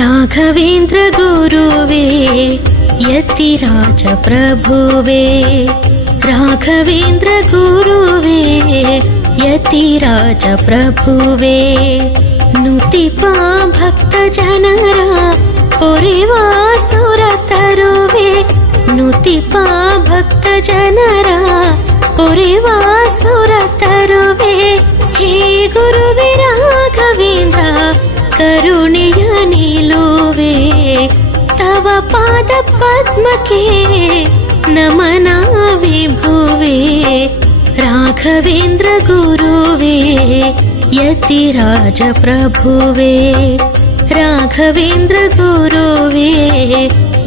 ರಾಘವೇಂದ್ರ ಗುರುವೇ ಯತಿರಾಜ ಪ್ರಭುವೇ, ರಾಘವೇಂದ್ರ ಗುರುವೇ ಯತಿರಾಜ ಪ್ರಭುವೇ, ನುತಿಪ ಭಕ್ತ ಜನರ ಪೊರೆವ ಸುರ ತರುವೆ, ನುತಿಪ ಭಕ್ತ ಜನರ ಪೊರೆವ ಸುರ ತರುವೆ. ಹೇ ಗುರುವೇ ರಾಘವೇಂದ್ರ ಕರುಣೆಯ ನಿಲುವೆ, ತವ ಪಾದ ಪದ್ಮಕ್ಕೆ ನಮನ ವಿಭುವೆ. ರಾಘವೇಂದ್ರ ಗುರುವೇ ಯತಿರಾಜ ಪ್ರಭುವೇ, ರಾಘವೇಂದ್ರ ಗುರುವೇ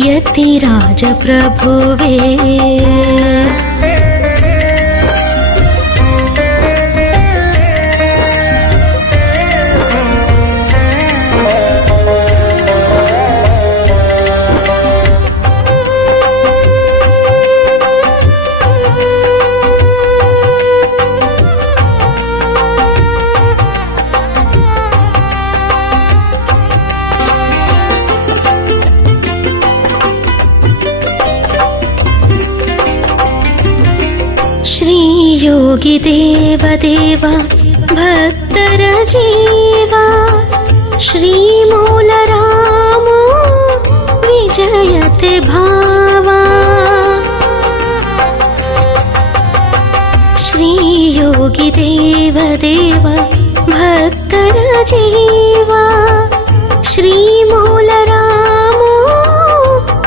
ಯತಿರಾಜ ಪ್ರಭುವೇ. ಯೋಗಿ ದೇವ ದೇವ ಭಕ್ತರ ಜೀವ, ಶ್ರೀ ಮೂಲ ರಾಮೋ ವಿಜಯತೆ ಭಾವ. ಶ್ರೀ ಯೋಗಿ ದೇವ ದೇವ ಭಕ್ತರ ಜೀವ, ಶ್ರೀ ಮೂಲ ರಾಮೋ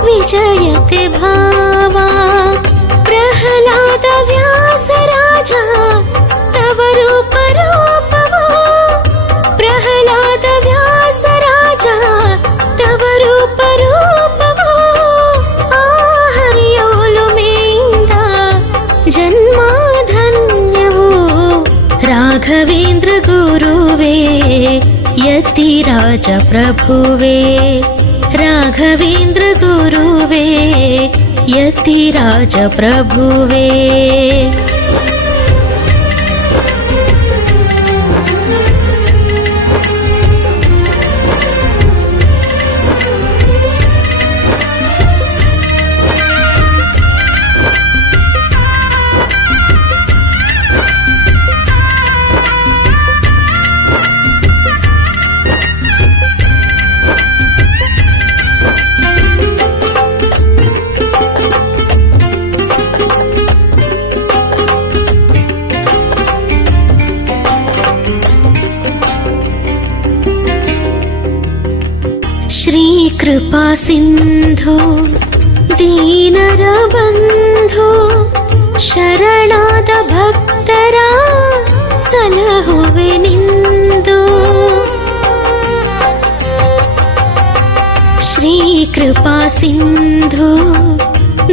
ವಿಜಯತೆ ಭಾವ. ಪ್ರಹ್ಲಾದ ವ್ಯಾಸರಾಜ ತವ ರೂಪ ರೂಪವೋ, ಪ್ರಹ್ಲಾದ ವ್ಯಾಸರಾಜ ತವ ರೂಪ ರೂಪವೋ. ಆ ಹರಿಯೋಲುಮೆಯಿಂದ ಜನ್ಮಧನ್ಯವೋ. ರಾಘವೇಂದ್ರ ಗುರುವೇ ಯತಿರಾಜ ಪ್ರಭುವೇ, ರಾಘವೇಂದ್ರ ಗುರುವೇ ಯತಿರಾಜ ಪ್ರಭುವೇ. ಶ್ರೀ ಕೃಪಾ ಸಿಂಧು ದೀನರ ಬಂಧು, ಶರಣಾದ ಭಕ್ತರ ಸಲಹುವೆ ನಿಂದು. ಶ್ರೀ ಕೃಪಾ ಸಿಂಧು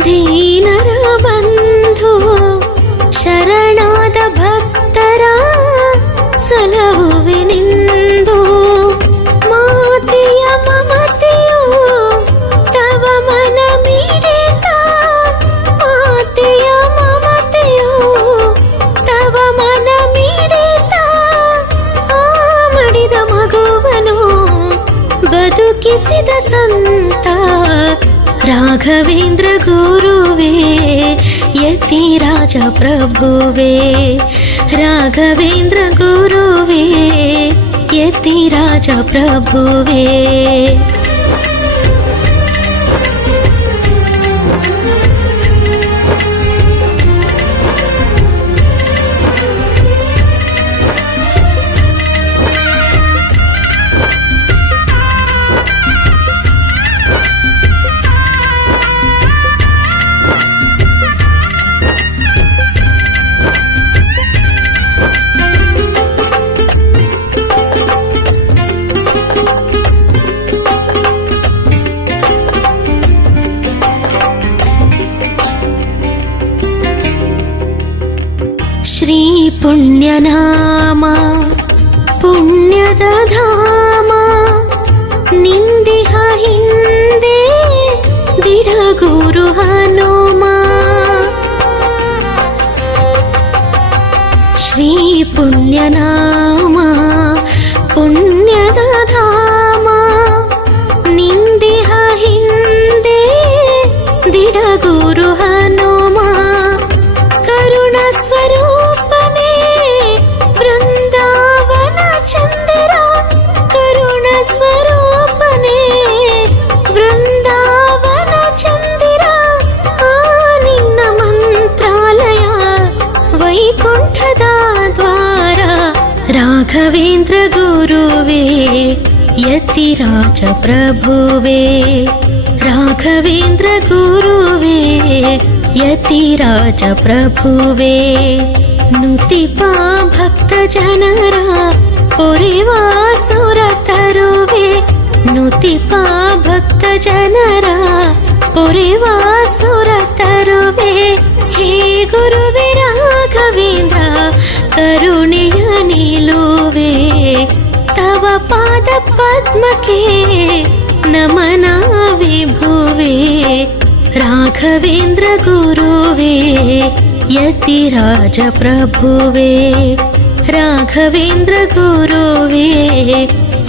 ದೀನರ ಬಂಧು, ಶರಣಾದ ಭಕ್ತರ ಸಲಹುವೆ ನಿಂದು. ಮಾತೆಯ ಮಮತೆಯು ತವ ಮನ ಮಿಡಿತ, ಮಾತೆಯ ಮಮತೆಯು ತವ ಮನ ಮಿಡಿತ. ಆ ಮಡಿದ ಮಗುವನು ಬದುಕಿಸಿದ ಸಂತ, ರಾಘವೇಂದ್ರ ಗುರುವೇ ಯತಿರಾಜ ಪ್ರಭುವೇ, ರಾಘವೇಂದ್ರ ಗುರುವೇ ಯತಿರಾಜ ಪ್ರಭುವೇ. ಶ್ರೀ ಪುಣ್ಯನಾಮ ಪುಣ್ಯದ ಧಾಮ, ನಿಂದಿಹ ಹಿಂದೆ ದಿಢಗುರು ಹನುಮ. ಶ್ರೀ ಪುಣ್ಯನಾಮ ಪುಣ್ಯದ ಧಾಮ, ವೈಕುಂಠದ ದ್ವಾರ ರಾಘವೇಂದ್ರ ಗುರುವೇ ಯತಿರಾಜ ಪ್ರಭುವೇ ರಾಘವೇಂದ್ರ ಗುರುವೇ ಯತಿರಾಜ ಪ್ರಭುವೇ ನುತಿಪ ಭಕ್ತ ಜನರ ಪೊರೆವಾ ಸುರ ತರುವೆ ನುತಿಪ ಭಕ್ತ ಜನರ ಪೊರೆವಾ ಸುರ ತರುವೆ ಹೇ ಗುರುವೇ ರಾಘವೇಂದ್ರ ಕರುಣೆಯ ನಿಲುವೆ ತವ ಪಾದ ಪದ್ಮಕ್ಕೆ ನಮನ ವಿಭುವೆ ರಾಘವೇಂದ್ರ ಗುರುವೇ ಯತಿರಾಜ ಪ್ರಭುವೇ ರಾಘವೇಂದ್ರ ಗುರುವೇ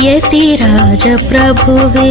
ಯತಿರಾಜ ಪ್ರಭುವೇ